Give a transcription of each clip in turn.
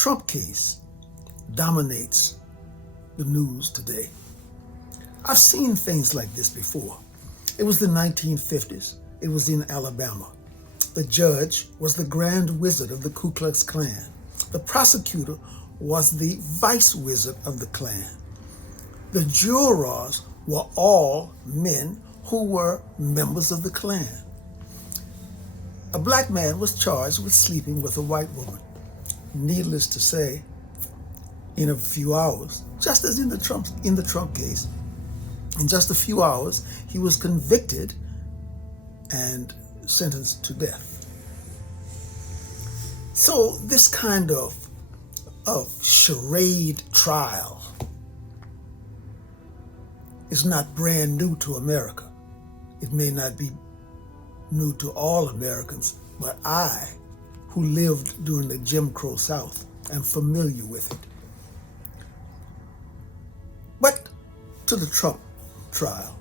Trump case dominates the news today. I've seen things like this before. It was the 1950s. It was in Alabama. The judge was the grand wizard of the Ku Klux Klan. The prosecutor was the vice wizard of the Klan. The jurors were all men who were members of the Klan. A black man was charged with sleeping with a white woman. Needless to say, in a few hours, just as in the Trump case, in just a few hours, he was convicted and sentenced to death. So this kind of charade trial is not brand new to America. It may not be new to all Americans, but I, who lived during the Jim Crow South, am familiar with it. But to the Trump trial,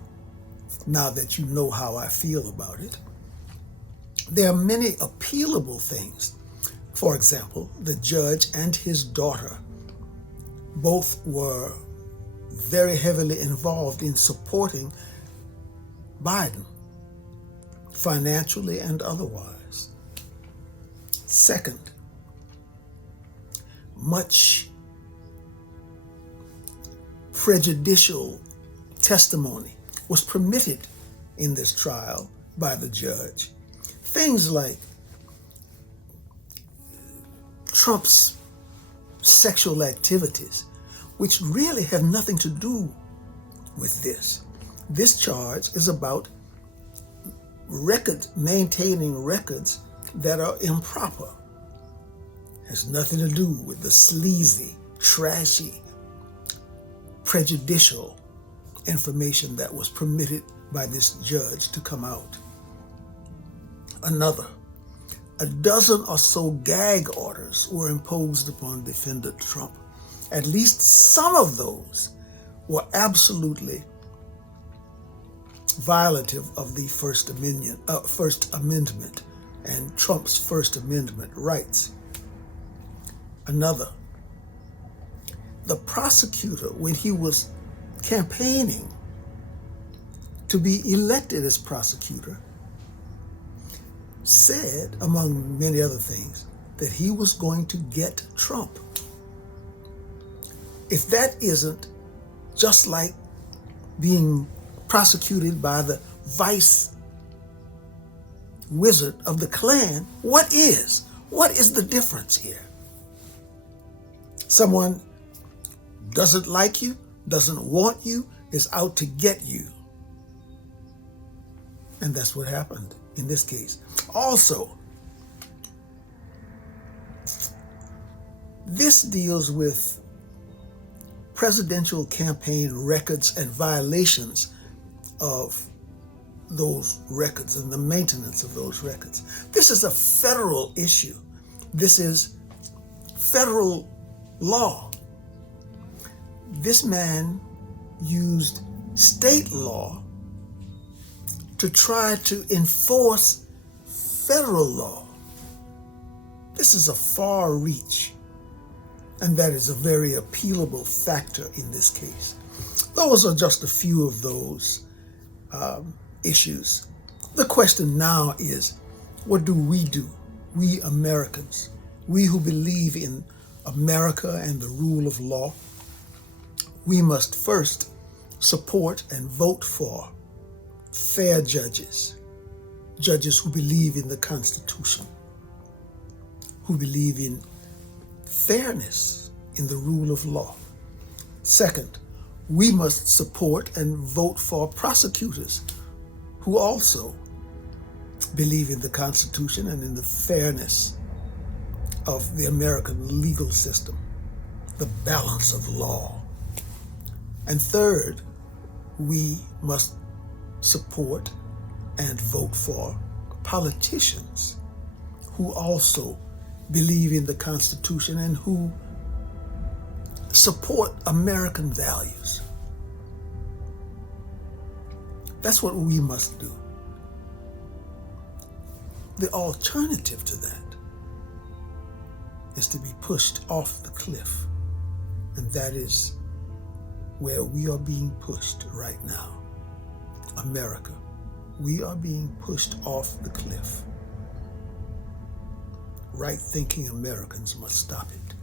now that you know how I feel about it, there are many appealable things. For example, the judge and his daughter both were very heavily involved in supporting Biden, financially and otherwise. Second, much prejudicial testimony was permitted in this trial by the judge. Things like Trump's sexual activities, which really have nothing to do with this. This charge is about maintaining records that are improper. Has nothing to do with the sleazy, trashy, prejudicial information that was permitted by this judge to come out. Another, a dozen or so gag orders were imposed upon defendant Trump. At least some of those were absolutely violative of the First Amendment and Trump's First Amendment rights. Another, the prosecutor, when he was campaigning to be elected as prosecutor, said, among many other things, that he was going to get Trump. If that isn't just like being prosecuted by the vice wizard of the Klan, what is? What is the difference here? Someone doesn't like you, doesn't want you, is out to get you. And that's what happened in this case. Also, this deals with presidential campaign records and violations of those records and the maintenance of those records. This is a federal issue. This is federal law. This man used state law to try to enforce federal law. This is a far reach, and that is a very appealable factor in this case. Those are just a few of those issues. The question now is, what do? We Americans, we who believe in America and the rule of law, we must first support and vote for fair judges, judges who believe in the Constitution, who believe in fairness in the rule of law. Second, we must support and vote for prosecutors who also believe in the Constitution and in the fairness of the American legal system, the balance of law. And third, we must support and vote for politicians who also believe in the Constitution and who support American values. That's what we must do. The alternative to that, is to be pushed off the cliff. And that is where we are being pushed right now. America, we are being pushed off the cliff. Right-thinking Americans must stop it.